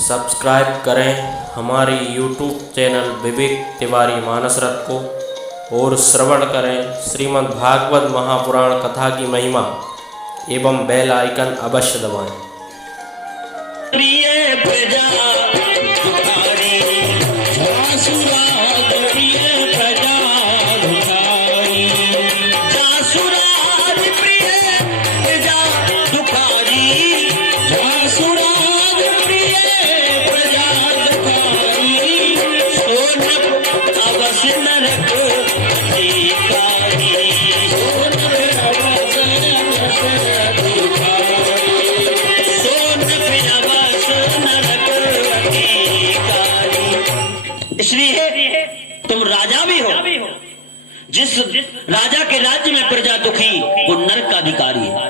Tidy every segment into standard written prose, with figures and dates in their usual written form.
Subscribe करें हमारी YouTube channel Vivek Tiwari मानस रथ को और श्रवण करें श्रीमद् भागवत महापुराण कथा की महिमा एवं बेल आइकन अवश्य दबाएं। प्रिय प्रजा तुम्हारी जासुरा प्रिय प्रजा तुम्हारी जासुरा प्रिय प्रजा तुम्हारी जासुरा प्रिय प्रजा तुम्हारी सोनक अवश्य नरक अधिकारी सोनक अवश्य नरक इसलिए तुम राजा भी हो, जिस राजा के राज्य में प्रजा दुखी वो नरक का अधिकारी है।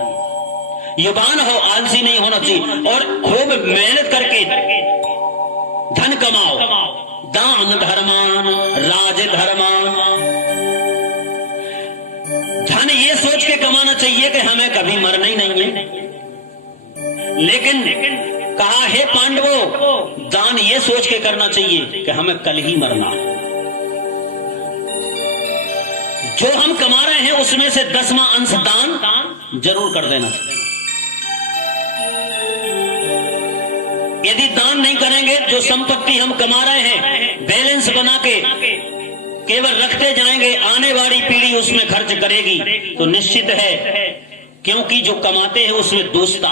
युवान हो, आलसी नहीं होना चाहिए और खूब मेहनत करके धन कमाओ। दान धर्मान राज धर्मान, धन ये सोच के कमाना चाहिए कि हमें कभी मरना ही नहीं है। लेकिन कहा हे पांडवों, दान ये सोच के करना चाहिए कि हमें कल ही मरना है। जो हम कमा रहे हैं उसमें से 10वां अंश दान जरूर कर देना चाहिए। यदि दान नहीं करेंगे, जो संपत्ति हम कमा रहे हैं बैलेंस बना के केवल रखते जाएंगे, आने वाली पीढ़ी उसमें खर्च करेगी तो निश्चित है, क्योंकि जो कमाते हैं उसमें दोषता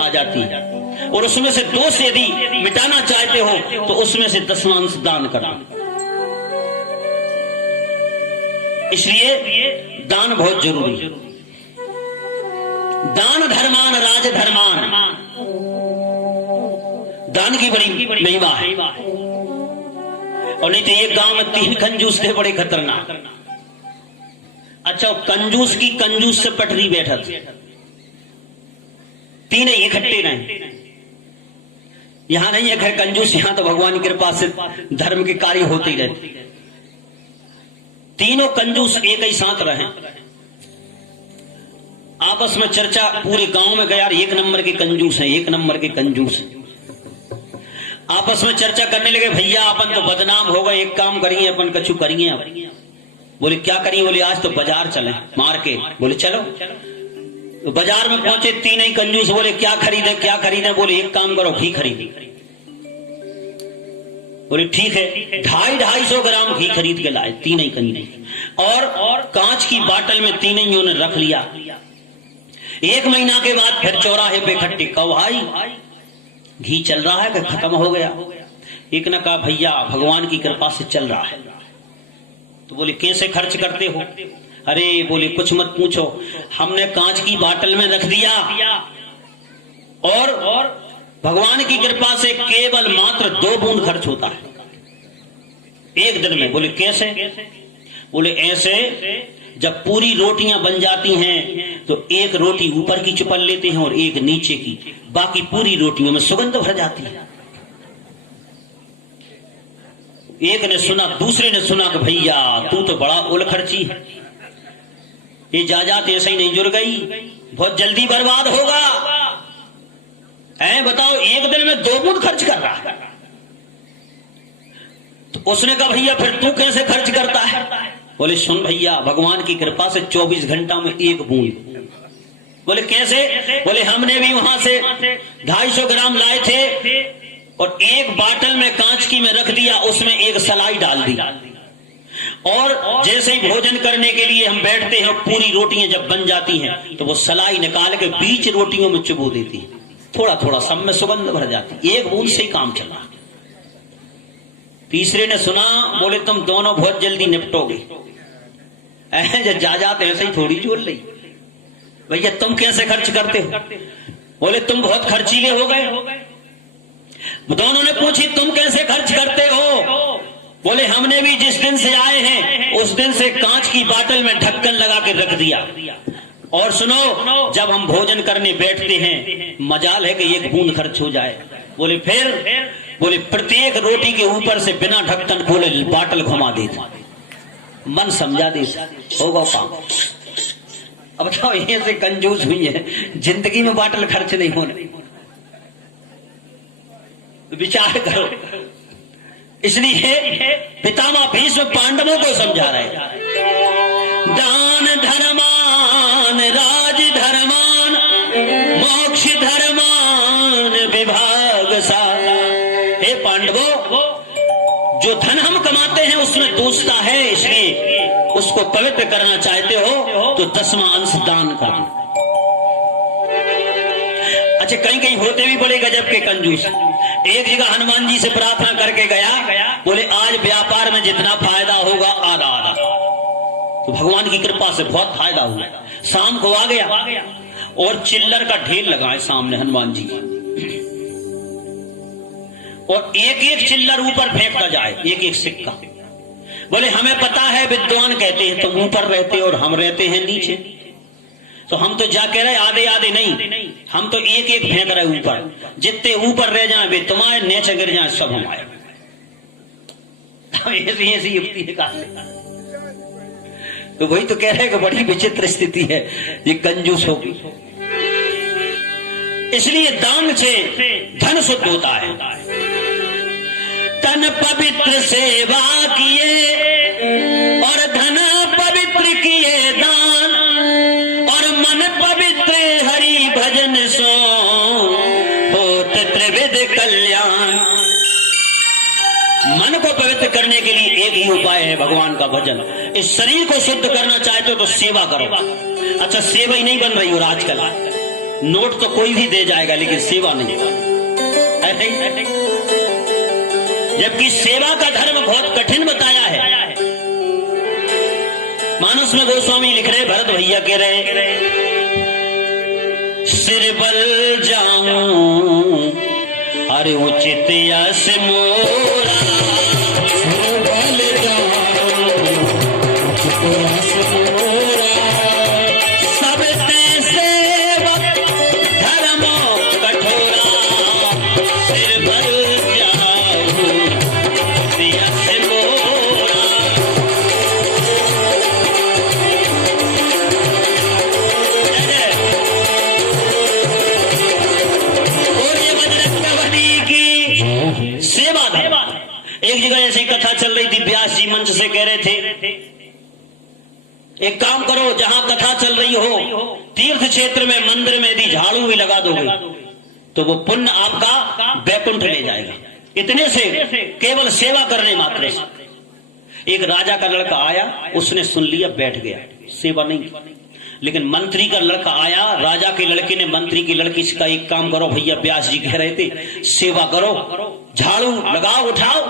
आ जाती है और उसमें से दोष यदि मिटाना चाहते हो तो उसमें से 10वां अंश दान करना। इसलिए दान बहुत जरूरी है। दान धर्मान राज धर्मान, दान की बड़ी महिमा है। और नहीं तो एक गांव में 3 कंजूस थे, बड़े खतरनाक। अच्छा, कंजूस की कंजूस से पटरी बैठा थे, तीनों इकट्ठे रहे। यहां नहीं है खैर कंजूस, यहां तो भगवान की कृपा से धर्म के कार्य होते ही रहते। तीनों कंजूस एक ही साथ रहे, आपस में चर्चा पूरे गांव में गया, एक नंबर के कंजूस हैं, एक नंबर के कंजूस हैं। आपस में चर्चा करने लगे, भैया अपन तो बदनाम हो गए, एक काम करिए, अपन कछु करिए। अब बोले क्या करिए? बोले आज तो बाजार चले मार के। बोले चलो। तो बाजार में पहुंचे, तीनों ही कंजूस। बोले क्या खरीदे क्या खरीदे? बोले एक काम करो, घी खरीदे। बोले ठीक है, 250-250 ग्राम घी खरीद के लाए तीनों ही कंजूस। और कांच की बाटल में तीनों ही ने रख लिया। 1 महीना के बाद फिर चौराहे पे इकट्ठे, कहो भाई घी चल रहा है कि खत्म हो गया? एक ने कहा भैया भगवान की कृपा से चल रहा है। तो बोले कैसे खर्च करते हो? अरे बोले कुछ मत पूछो, हमने कांच की बाटल में रख दिया और भगवान की कृपा से केवल मात्र 2 बूंद खर्च होता है एक दिन में। बोले कैसे? बोले ऐसे, जब पूरी रोटियां बन जाती हैं तो एक रोटी ऊपर की चुपल लेते हैं और एक नीचे की, बाकी पूरी रोटियों में सुगंध भर जाती है। एक ने सुना, दूसरे ने सुना कि भैया तू तो बड़ा उलखर्ची है, ये जायदाद ऐसे ही नहीं जुड़ गई, बहुत जल्दी बर्बाद होगा। बताओ, एक दिन में 2 बूंद खर्च कर रहा है। तो उसने कहा भैया फिर तू कैसे खर्च करता है? बोले सुन भैया, भगवान की कृपा से 24 घंटा में 1 बूंद। बोले कैसे? बोले हमने भी वहां से 250 ग्राम लाए थे और एक बाटल में कांच की में रख दिया, उसमें एक सलाई डाल दी और जैसे ही भोजन करने के लिए हम बैठते हैं, पूरी रोटियां जब बन जाती हैं तो वो सलाई निकाल के बीच रोटियों में चुबो देती है, थोड़ा थोड़ा सब में सुगंध भर जाती, 1 बूंद से ही काम चला। तीसरे ने सुना, बोले तुम दोनों बहुत जल्दी निपटोगे, जायदाद ऐसे ही थोड़ी जोड़ ली। भैया तुम कैसे खर्च करते हो? बोले तुम बहुत खर्चीले हो गए। दोनों ने पूछी तुम कैसे खर्च करते हो? बोले हमने भी जिस दिन से आए हैं उस दिन से कांच की बाटल में ढक्कन लगा के रख दिया, और सुनो जब हम भोजन करने बैठते हैं मजाल है कि 1 बूंद खर्च हो जाए। बोले फिर? बोले प्रत्येक रोटी के ऊपर से बिना ढक्कन खोले बाटल घुमा देता, मन समझा देता, होगा काम। अब बताओ, ये से कंजूस हुई है, जिंदगी में बाटल खर्च नहीं होने। विचार करो। इसलिए पितामह भीष्म पांडवों को समझा रहे, दान धर्मान राज धर्मान मोक्ष धर्मान विभाग सा। हे पांडवों, जो धन हम कमाते हैं उसमें दूसरा है, इसलिए उसको पवित्र करना चाहते हो तो 10वां अंश दान कर दो। अच्छा, कहीं कहीं होते भी बड़े गजब के कंजूस। एक जगह हनुमान जी से प्रार्थना करके गया, बोले आज व्यापार में जितना फायदा होगा आधा आधा। तो भगवान की कृपा से बहुत फायदा हुआ। शाम को आ गया और चिल्लर का ढेर लगाए सामने हनुमान जी, और एक एक चिल्लर ऊपर फेंकता जाए, एक एक सिक्का। बोले हमें पता है, विद्वान कहते हैं तुम ऊपर रहते और हम रहते हैं नीचे, तो हम तो जा कह रहे आधे आधे नहीं, हम तो एक एक फेंक रहे ऊपर। जितने ऊपर रह जाए वे तुम्हारे, नीचे गिर जाए सब हमारे। ऐसी ऐसी युक्ति है। तो वही तो कह रहे कि बड़ी विचित्र स्थिति है, ये कंजूस होगी। इसलिए दान से धन शुद्ध होता है। तन पवित्र सेवा किए और धन पवित्र किए दान, और मन पवित्र हरि भजन सो होत त्रिविध कल्याण। मन को पवित्र करने के लिए एक ही उपाय है, भगवान का भजन। इस शरीर को शुद्ध करना चाहते हो तो सेवा करो। अच्छा, सेवा ही नहीं बन रही हो आजकल, नोट तो कोई भी दे जाएगा लेकिन सेवा नहीं। जबकि सेवा का धर्म बहुत कठिन बताया है। मानस में गोस्वामी लिख रहे, भरत भैया कह रहे, सिर बल जाऊं अरे उचित यश मोरा, सिर बल जाऊं उचित यश मोरा, सब ते सेवक धर्मो कठोरा, सिर बल जाऊं उचित यश मोरा। सेवा धर्म। एक जगह ऐसी कथा चल रही थी, व्यास जी मंच से कह रहे थे, एक काम करो, जहां कथा चल रही हो तीर्थ क्षेत्र में मंदिर में यदि झाड़ू भी लगा दोगे तो वो पुण्य आपका वैकुंठ ले जाएगा। इतने से, केवल सेवा करने मात्र से। एक राजा का लड़का आया, उसने सुन लिया, बैठ गया, सेवा नहीं। लेकिन मंत्री का लड़का आया, राजा के लड़के ने मंत्री की लड़की से कहा, एक काम करो भैया, व्यास जी कह रहे थे सेवा करो, झाड़ू लगाओ, उठाओ।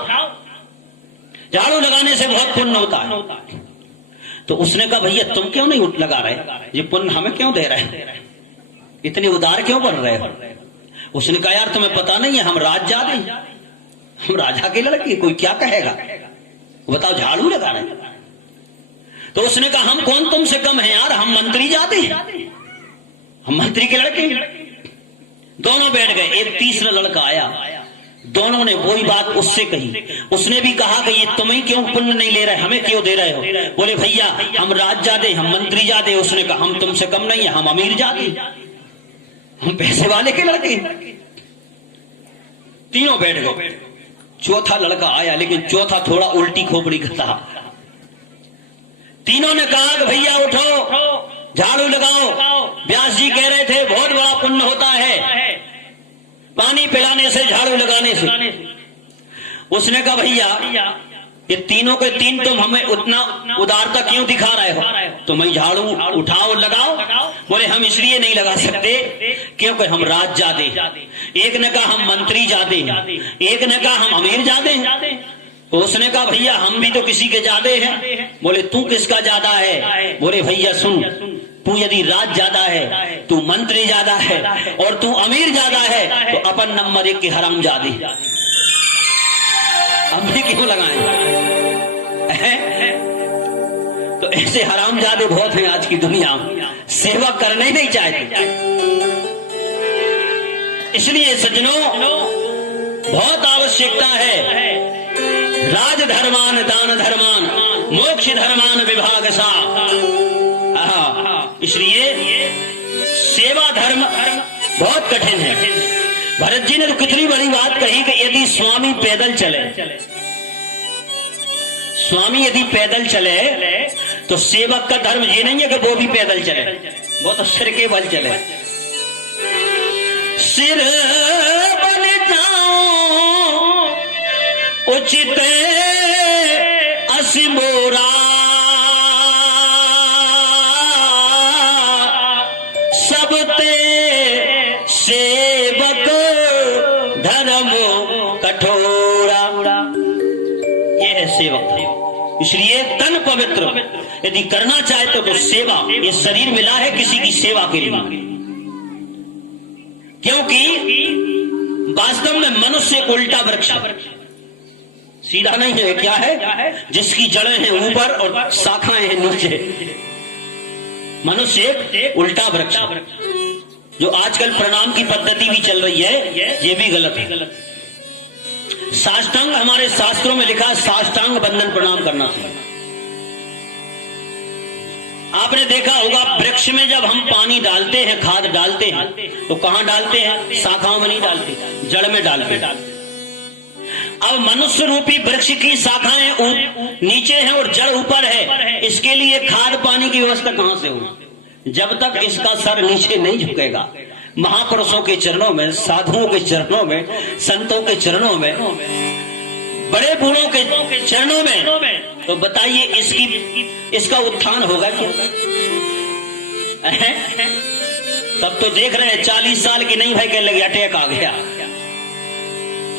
झाड़ू लगाने से बहुत पुण्य होता है। तो उसने कहा, भैया तुम क्यों नहीं लगा रहे, ये पुण्य हमें क्यों दे रहे, इतने उदार क्यों बन रहे हो? उसने कहा, यार तुम्हें पता नहीं है, हम राजजादे, हम राजा के लड़के, कोई क्या कहेगा, बताओ झाड़ू लगा रहे। तो उसने कहा, हम कौन तुमसे कम है यार, हम मंत्री जाते हैं, हम मंत्री के लड़के। दोनों बैठ गए। एक तीसरा लड़का आया, दोनों ने वही बात उससे कही। उसने भी कहा कि ये तुम्हें क्यों पुण्य नहीं ले रहे, हमें क्यों दे रहे हो? बोले भैया हम राज जाते, हम मंत्री जाते। उसने कहा, हम तुमसे कम नहीं है, हम अमीर जाते, हम पैसे वाले के लड़के। तीनों बैठ गए। चौथा लड़का आया, लेकिन चौथा थोड़ा उल्टी खोपड़ी का था। तीनों ने कहा कि भैया उठो, झाड़ू लगाओ, व्यास जी कह रहे थे बहुत बड़ा पुण्य होता है पानी पिलाने से, झाड़ू लगाने से। उसने कहा, भैया ये तीनों के तीन तुम हमें उतना उदारता क्यों दिखा रहे हो, तुम्हें झाड़ू उठाओ लगाओ। बोले हम इसलिए नहीं लगा सकते क्योंकि हम राज जाते। एक ने कहा हम मंत्री जाते, एक ने कहा हम अमीर जाते। तो उसने कहा, भैया हम भी तो किसी के जादे हैं। बोले तू किसका ज्यादा है? बोले भैया सुन, तू यदि राज ज्यादा है, तू मंत्री ज्यादा है और तू अमीर ज्यादा है, तो अपन नंबर 1 के हराम जादे। हम भी क्यों लगाएं? तो ऐसे हराम जादे बहुत हैं आज की दुनिया में, सेवा करना ही नहीं चाहते। इसलिए सज्जनों बहुत आवश्यकता है, राज धर्मान दान धर्मान मोक्ष धर्मान विभाग सा। इसलिए सेवा धर्म बहुत कठिन है। भरत जी ने तो कितनी बड़ी बात कही कि यदि स्वामी पैदल चले, स्वामी यदि पैदल चले तो सेवक का धर्म ये नहीं है कि वो भी पैदल चले, वो तो सिर के बल चले। सिर बन जाओ उचित असिमोरा, सबते सेवक धर्म कठोरा। ये है सेवक। इसलिए तन पवित्र यदि करना चाहे तो सेवा, ये शरीर मिला है किसी की सेवा के लिए, क्योंकि वास्तव में मनुष्य एक उल्टा वृक्ष, सीधा नहीं है। क्या है? जिसकी जड़ें हैं ऊपर और शाखाएं हैं नीचे। मनुष्य एक उल्टा वृक्ष। जो आजकल प्रणाम की पद्धति भी चल रही है, ये भी गलत है। साष्टांग हमारे शास्त्रों में लिखा है, साष्टांग बंधन प्रणाम करना चाहिए। आपने देखा होगा वृक्ष में जब हम पानी डालते हैं, खाद डालते हैं, तो कहां डालते हैं? शाखाओं में नहीं डालते, जड़ में डालते हैं। अब मनुष्य रूपी वृक्ष की शाखाएं नीचे हैं और जड़ ऊपर है, इसके लिए खाद पानी की व्यवस्था कहां से होगी? जब तक इसका सर नीचे नहीं झुकेगा, महापुरुषों के चरणों में, साधुओं के चरणों में, संतों के चरणों में, बड़े बूढ़ों के चरणों में, तो बताइए इसका उत्थान होगा क्या? तब तो देख रहे हैं 40 साल की नहीं भाई कहने लगे अटैक आ गया,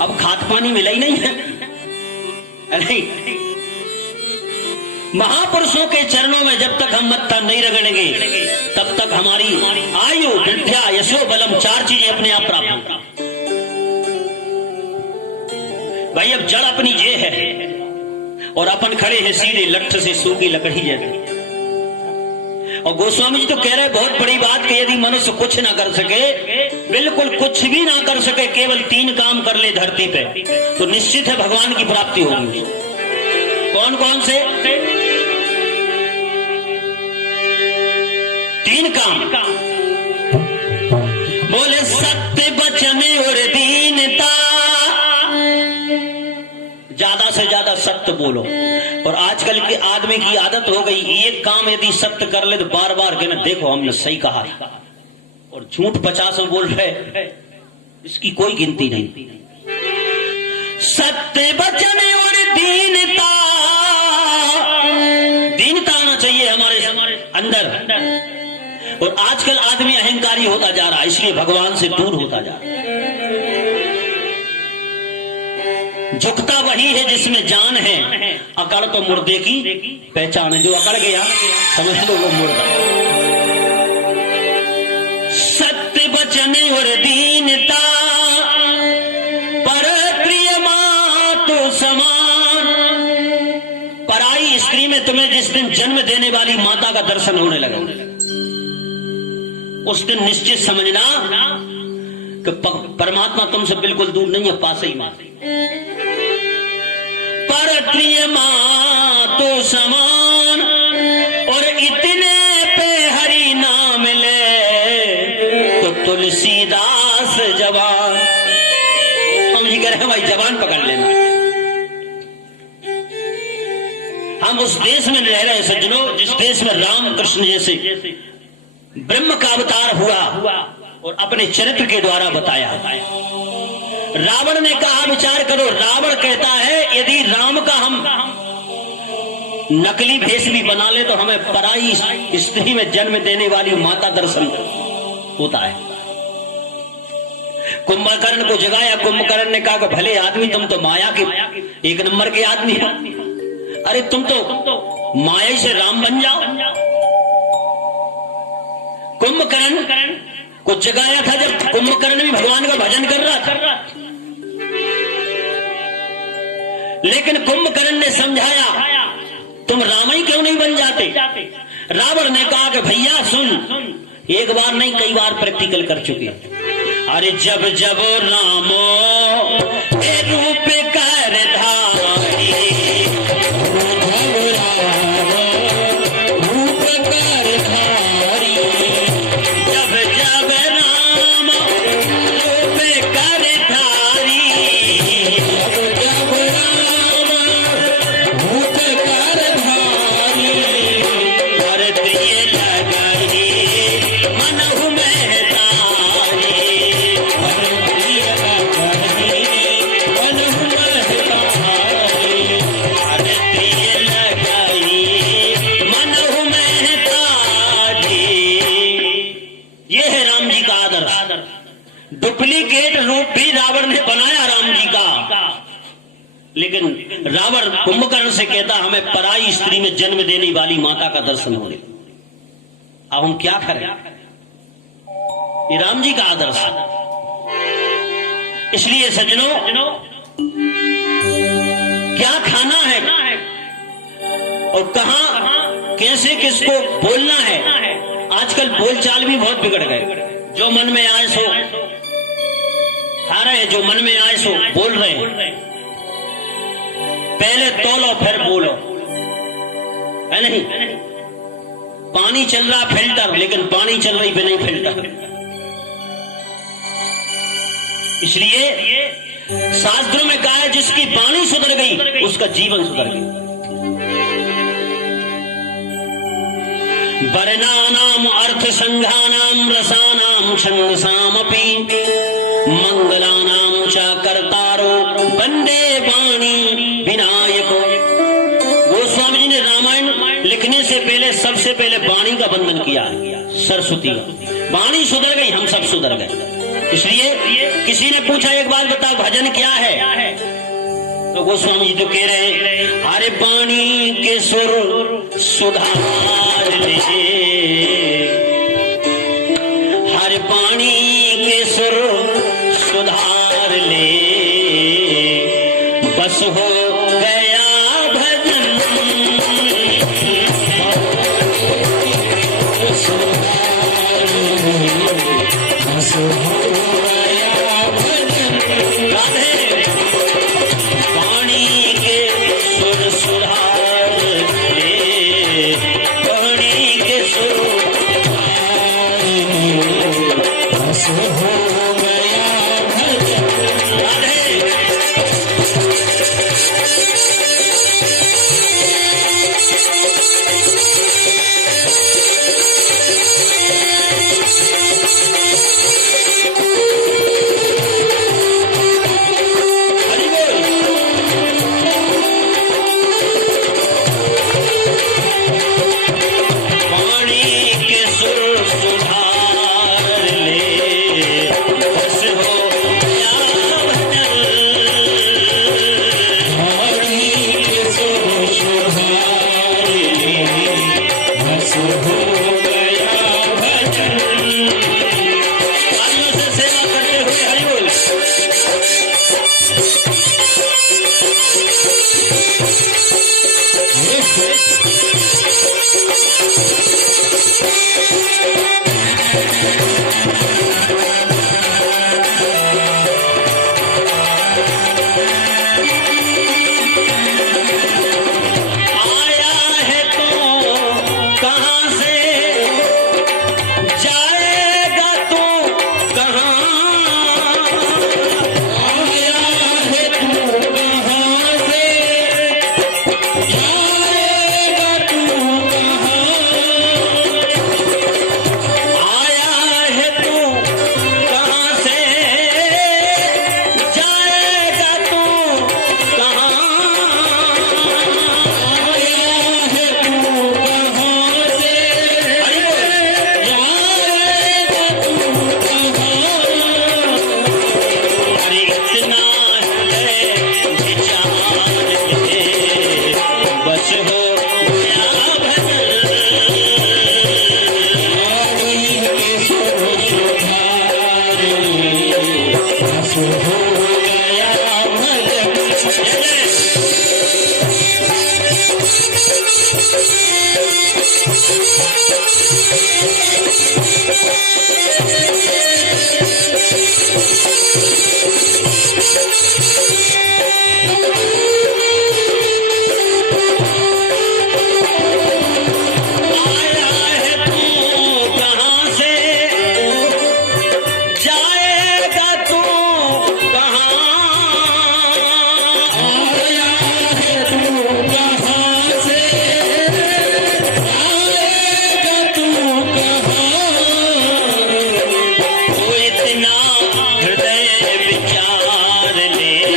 अब खाद पानी मिला ही नहीं है। नहीं, महापुरुषों के चरणों में जब तक हम मत्था नहीं रगड़ेंगे तब तक हमारी आयु, विद्या, यशो, बलम, 4 चीजें अपने आप प्राप्त होंगी। भाई अब जड़ अपनी ये है और अपन खड़े हैं सीधे लठ से सूखी लकड़ी जैसे। और गोस्वामी जी तो कह रहे बहुत बड़ी बात कि यदि मनुष्य कुछ ना कर सके, बिल्कुल कुछ भी ना कर सके, केवल 3 काम कर ले धरती पे, तो निश्चित है भगवान की प्राप्ति होगी। कौन कौन से 3 काम? बोले सत्य वचन और दीनता, ज्यादा से ज्यादा सत्य बोलो। और आजकल के आदमी की आदत हो गई, एक काम यदि सत्य कर ले तो बार बार कहना देखो हमने सही कहा, और झूठ 50 बोल रहे, इसकी कोई गिनती नहीं। सत्य वचन और दीनता, दीनता आना चाहिए हमारे अंदर। और आजकल आदमी अहंकारी होता जा रहा है, इसलिए भगवान से दूर होता जा रहा है। झुकता वही है जिसमें जान है, अकड़ तो मुर्दे की पहचान है। जो अकड़ गया समझ लो वो मुर्दा। सत्य वचन और दीनता, पर प्रिय मातु समान। पराई स्त्री में तुम्हें जिस दिन जन्म देने वाली माता का दर्शन होने लगा, उस दिन निश्चित समझना कि परमात्मा तुमसे बिल्कुल दूर नहीं है, पास ही मां। पर प्रिय मातु समान, और इतने पे हरि नाम ले तो तुलसीदास जवान। हम जी कह रहे हैं भाई जवान पकड़ लेना। हम उस देश में रह रहे सज्जनों, जिस देश में राम कृष्ण जैसे ब्रह्म का अवतार हुआ और अपने चरित्र के द्वारा बताया। रावण ने कहा विचार करो, रावण कहता है यदि राम का हम नकली भेष भी बना ले तो हमें पराई स्त्री में जन्म देने वाली माता दर्शन होता है। कुंभकर्ण को जगाया, कुंभकर्ण ने कहा कि भले आदमी तुम तो माया के 1 नंबर के आदमी हो, अरे तुम तो माया से राम बन जाओ। कुंभकर्ण को जगाया था जब कुंभकर्ण भी भगवान का भजन कर रहा था, लेकिन कुंभकर्ण ने समझाया तुम राम ही क्यों नहीं बन जाते। रावण ने कहा कि भैया सुन, एक बार नहीं कई बार प्रैक्टिकल कर चुके। अरे जब जब रामो ए रूप कर धारी, जब जब राम रूप कर लेकिन रावण कुंभकर्ण से कहता हमें पराई स्त्री में जन्म देने वाली माता का दर्शन हो गया। अब हम क्या करें? ये राम जी का आदर्श है। इसलिए सज्जनों, क्या खाना है और कहां कैसे किसको बोलना है, आजकल बोलचाल भी बहुत बिगड़ गए। जो मन में आए सो खा रहे, जो मन में आए सो बोल रहे हैं। पहले तोलो फिर बोलो, है नहीं? पानी चल रहा फिल्टर, लेकिन पानी चल रही बिना फिल्टर। इसलिए शास्त्रों में कहा है जिसकी वाणी सुधर गई उसका जीवन सुधर गया। वर्णानाम अर्थ संघानाम रसानाम छंदसामपि मंगलानाम च कर्तारो वंदे वाणी विनायको। गोस्वामी जी ने रामायण लिखने से पहले सबसे पहले वाणी का वंदन किया, सरस्वती का। वाणी सुधर गई, हम सब सुधर गए। इसलिए किसी ने पूछा एक बार बताओ भजन क्या है, तो गोस्वामी जी तो कह रहे अरे वाणी के सुर सुधार ले, हर वाणी के सुर सुधार ले, बस हो गया भजन बस हो गया भजन। वाणी के सुर सुधार ले, वाणी के सुर बस हो गया भजन। हृदय विचार ले,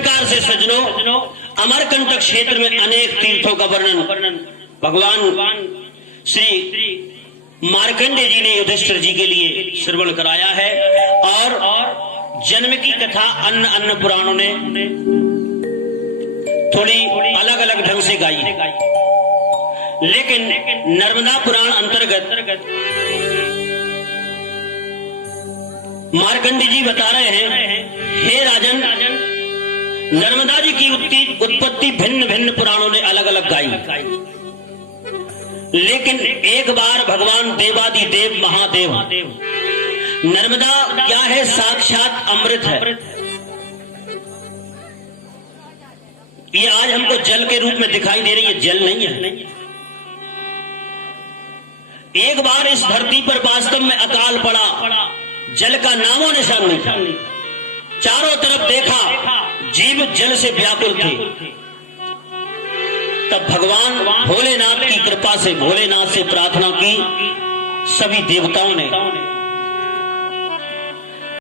प्रकार से सज्जनों अमरकंटक क्षेत्र में अनेक तीर्थों का वर्णन भगवान श्री मार्कंडेय जी ने युधिष्ठिर जी के लिए श्रवण कराया है। और जन्म की कथा अन्य पुराणों ने थोड़ी अलग अलग ढंग से गाई है, लेकिन नर्मदा पुराण अंतर्गत मार्कंडेय जी बता रहे हैं, हे राजन, नर्मदा जी की उत्पत्ति भिन्न भिन्न पुराणों ने अलग अलग गाई, लेकिन एक बार भगवान देवादिदेव महादेव, नर्मदा क्या है, साक्षात अमृत है। ये आज हमको जल के रूप में दिखाई दे रही है, जल नहीं है। एक बार इस धरती पर वास्तव में अकाल पड़ा, जल का नामो निशान नहीं, चारों तरफ देखा जीव जल से व्याकुल थे। तब भगवान भोलेनाथ की कृपा से, भोलेनाथ से प्रार्थना की, सभी देवताओं ने